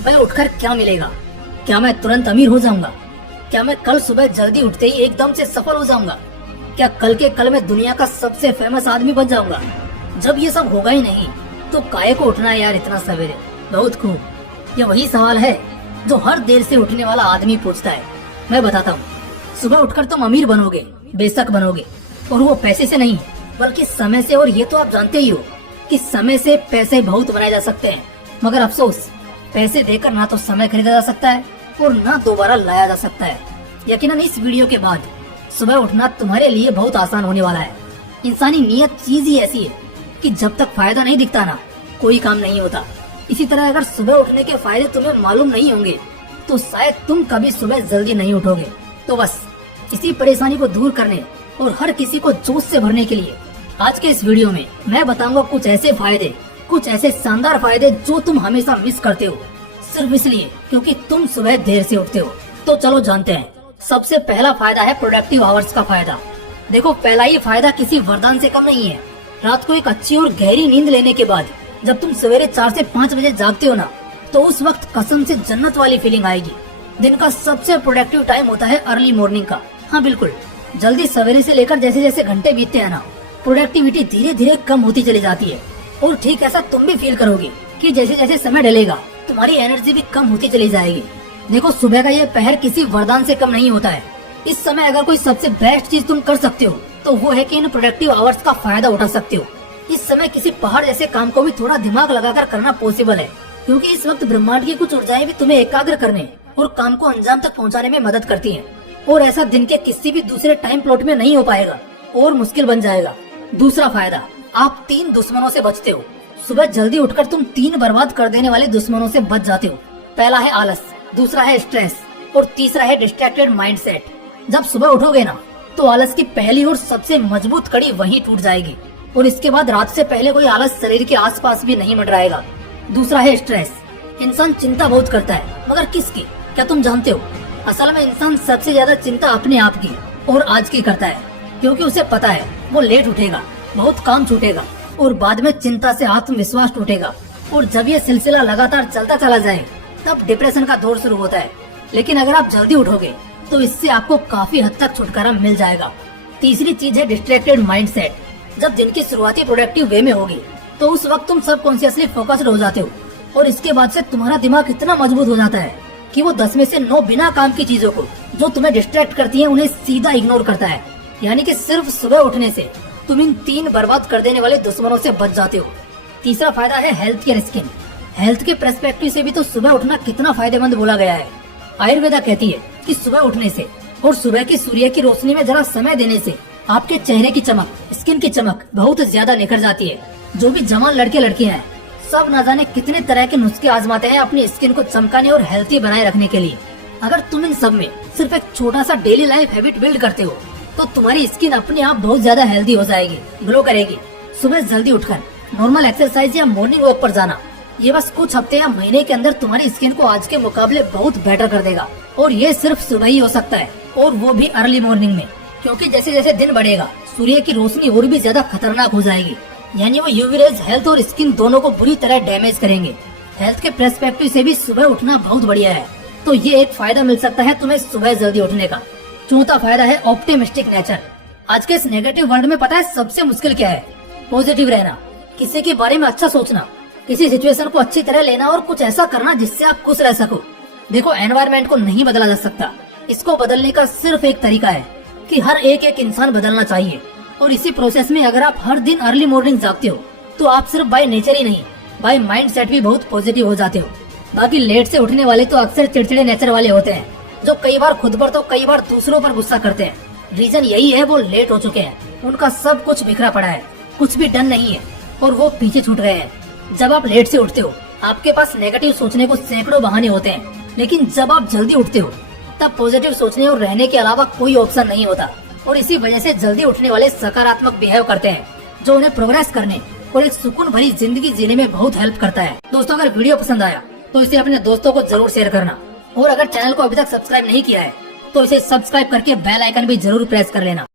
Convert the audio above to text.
सुबह उठकर क्या मिलेगा? क्या मैं तुरंत अमीर हो जाऊंगा? क्या मैं कल सुबह जल्दी उठते ही एकदम से सफल हो जाऊंगा? क्या कल के कल मैं दुनिया का सबसे फेमस आदमी बन जाऊंगा? जब ये सब होगा ही नहीं तो काहे को उठना है यार इतना सवेरे? बहुत खूब, ये वही सवाल है जो हर देर से उठने वाला आदमी पूछता है। मैं बताता हूँ, सुबह उठकर तुम अमीर बनोगे, बेशक बनोगे, और वो पैसे से नहीं बल्कि समय से। और ये तो आप जानते ही हो कि समय से पैसे बहुत बनाए जा सकते हैं, मगर अफसोस पैसे देकर ना तो समय खरीदा जा सकता है और ना दोबारा लाया जा सकता है। यकीनन इस वीडियो के बाद सुबह उठना तुम्हारे लिए बहुत आसान होने वाला है। इंसानी नियत चीज ही ऐसी है कि जब तक फायदा नहीं दिखता ना कोई काम नहीं होता। इसी तरह अगर सुबह उठने के फायदे तुम्हें मालूम नहीं होंगे तो शायद तुम कभी सुबह जल्दी नहीं उठोगे। तो बस इसी परेशानी को दूर करने और हर किसी को जोश से भरने के लिए आज के इस वीडियो में मैं बताऊंगा कुछ ऐसे फायदे, कुछ ऐसे शानदार फायदे जो तुम हमेशा मिस करते हो सिर्फ इसलिए क्योंकि तुम सुबह देर से उठते हो। तो चलो जानते हैं। सबसे पहला फायदा है प्रोडक्टिव आवर्स का फायदा। देखो, पहला ही फायदा किसी वरदान से कम नहीं है। रात को एक अच्छी और गहरी नींद लेने के बाद जब तुम सवेरे 4 से 5 बजे जागते हो ना, तो उस वक्त कसम से जन्नत वाली फीलिंग आएगी। दिन का सबसे प्रोडक्टिव टाइम होता है अर्ली मॉर्निंग का। हाँ बिल्कुल, जल्दी सवेरे से लेकर जैसे जैसे घंटे बीतते हैं ना, प्रोडक्टिविटी धीरे धीरे कम होती चली जाती है। और ठीक ऐसा तुम भी फील करोगे कि जैसे जैसे समय ढलेगा तुम्हारी एनर्जी भी कम होती चली जाएगी। देखो, सुबह का ये पहर किसी वरदान से कम नहीं होता है। इस समय अगर कोई सबसे बेस्ट चीज तुम कर सकते हो तो वो है कि इन प्रोडक्टिव आवर्स का फायदा उठा सकते हो। इस समय किसी पहाड़ जैसे काम को भी थोड़ा दिमाग लगाकर करना पॉसिबल है, क्योंकि इस वक्त ब्रह्मांड की कुछ ऊर्जाएं भी तुम्हें एकाग्र करने और काम को अंजाम तक पहुंचाने में मदद करती हैं। और ऐसा दिन के किसी भी दूसरे टाइम प्लॉट में नहीं हो पाएगा और मुश्किल बन जाएगा। दूसरा फायदा, आप 3 दुश्मनों से बचते हो। सुबह जल्दी उठकर तुम 3 बर्बाद कर देने वाले दुश्मनों से बच जाते हो। पहला है आलस, दूसरा है स्ट्रेस और तीसरा है डिस्ट्रैक्टेड माइंडसेट। जब सुबह उठोगे ना तो आलस की पहली और सबसे मजबूत कड़ी वहीं टूट जाएगी और इसके बाद रात से पहले कोई आलस शरीर के आसपास भी नहीं मंडराएगा। दूसरा है स्ट्रेस। इंसान चिंता बहुत करता है, मगर किसकी? क्या तुम जानते हो? असल में इंसान सबसे ज्यादा चिंता अपने आप की और आज की करता है, क्योंकि उसे पता है वो लेट उठेगा, बहुत काम छूटेगा और बाद में चिंता से आत्मविश्वास टूटेगा। और जब ये सिलसिला लगातार चलता चला जाए तब डिप्रेशन का दौर शुरू होता है। लेकिन अगर आप जल्दी उठोगे तो इससे आपको काफी हद तक छुटकारा मिल जाएगा। तीसरी चीज है डिस्ट्रैक्टेड माइंडसेट। जब दिन की शुरुआती प्रोडक्टिव वे में होगी तो उस वक्त तुम सबकॉन्शियसली फोकस्ड हो जाते हो और इसके बाद से तुम्हारा दिमाग इतना मजबूत हो जाता है कि वो 10 में से 9 बिना काम की चीजों को जो तुम्हें डिस्ट्रैक्ट करती हैं उन्हें सीधा इग्नोर करता है। यानी कि सिर्फ सुबह उठने से तुम इन 3 बर्बाद कर देने वाले दुश्मनों से बच जाते हो। तीसरा फायदा है हेल्थ केयर स्किन। हेल्थ के पर्सपेक्टिव से भी तो सुबह उठना कितना फायदेमंद बोला गया है। आयुर्वेदा कहती है कि सुबह उठने से और सुबह की सूर्य की रोशनी में जरा समय देने से आपके चेहरे की चमक, स्किन की चमक बहुत ज्यादा निखर जाती है। जो भी जवान लड़के लड़कियां हैं सब न जाने कितने तरह के नुस्खे आजमाते हैं अपनी स्किन को चमकाने और हेल्थी बनाए रखने के लिए। अगर तुम इन सब में सिर्फ एक छोटा सा डेली लाइफ हैबिट बिल्ड करते हो तो तुम्हारी स्किन अपने आप बहुत ज्यादा हेल्दी हो जाएगी, ग्लो करेगी। सुबह जल्दी उठकर नॉर्मल एक्सरसाइज या मॉर्निंग वॉक पर जाना, ये बस कुछ हफ्ते या महीने के अंदर तुम्हारी स्किन को आज के मुकाबले बहुत बेटर कर देगा। और ये सिर्फ सुबह ही हो सकता है, और वो भी अर्ली मॉर्निंग में, क्योंकि जैसे जैसे दिन बढ़ेगा सूर्य की रोशनी और भी ज्यादा खतरनाक हो जाएगी। यानी वो यूवी रेज हेल्थ और स्किन दोनों को बुरी तरह डैमेज करेंगे। हेल्थ के पर्सपेक्टिव से भी सुबह उठना बहुत बढ़िया है। तो ये एक फायदा मिल सकता है तुम्हें सुबह जल्दी उठने का। चौथा फायदा है ऑप्टिमिस्टिक नेचर। आज के इस नेगेटिव वर्ल्ड में पता है सबसे मुश्किल क्या है? पॉजिटिव रहना, किसी के बारे में अच्छा सोचना, किसी सिचुएशन को अच्छी तरह लेना और कुछ ऐसा करना जिससे आप खुश रह सको। देखो, एनवायरनमेंट को नहीं बदला जा सकता, इसको बदलने का सिर्फ एक तरीका है कि हर एक इंसान बदलना चाहिए। और इसी प्रोसेस में अगर आप हर दिन अर्ली मॉर्निंग जागते हो तो आप सिर्फ बाय नेचर ही नहीं, बाय माइंड सेट भी बहुत पॉजिटिव हो जाते हो। बाकी लेट से उठने वाले तो अक्सर चिड़चिड़े नेचर वाले होते हैं, जो कई बार खुद पर तो कई बार दूसरों पर गुस्सा करते हैं। रीजन यही है, वो लेट हो चुके हैं, उनका सब कुछ बिखरा पड़ा है, कुछ भी डन नहीं है और वो पीछे छूट गए हैं। जब आप लेट से उठते हो आपके पास नेगेटिव सोचने को सैकड़ों बहाने होते हैं, लेकिन जब आप जल्दी उठते हो तब पॉजिटिव सोचने और रहने के अलावा कोई ऑप्शन नहीं होता। और इसी वजह से जल्दी उठने वाले सकारात्मक बिहेव करते हैं, जो उन्हें प्रोग्रेस करने और एक सुकून भरी जिंदगी जीने में बहुत हेल्प करता है। दोस्तों, अगर वीडियो पसंद आया तो इसे अपने दोस्तों को जरूर शेयर करना, और अगर चैनल को अभी तक सब्सक्राइब नहीं किया है तो इसे सब्सक्राइब करके बेल आइकन भी जरूर प्रेस कर लेना।